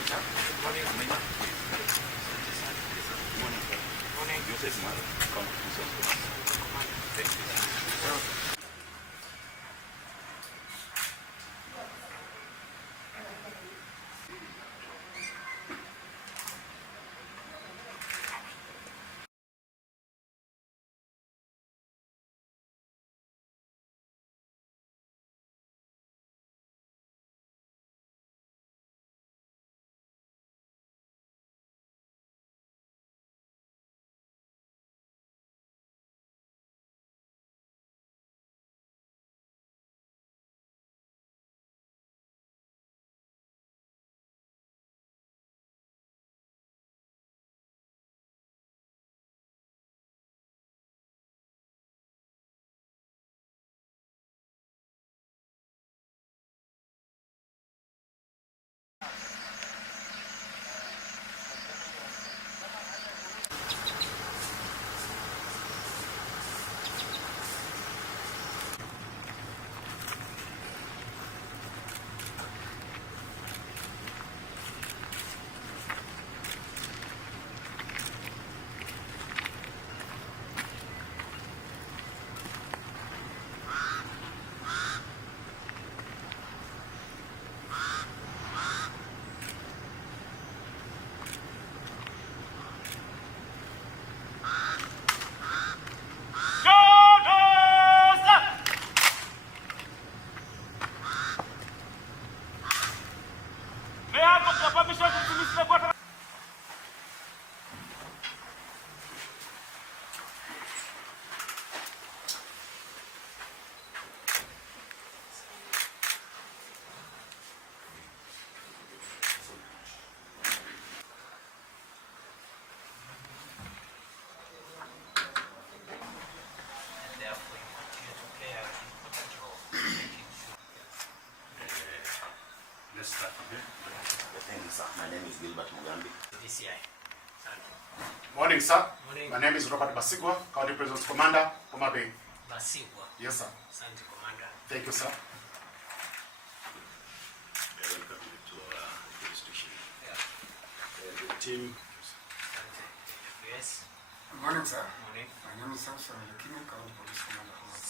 morning, sir. Good morning. Good morning, sir. Good morning. You say tomorrow. Come. Thank you, sir. Let's start here. Thank you, sir. My name is Gilbert Mugambi. DCI. Morning, sir. Morning. My name is Robert Basigwa, County Prisons Commander, Homa Bay. Basigwa. Yes, sir. Asante, Commander. Thank you, sir. Welcome to our police station. Yeah. The team. Asante. Yes. Good morning, sir. Morning. My name is Samson Lekime, County Police Commander.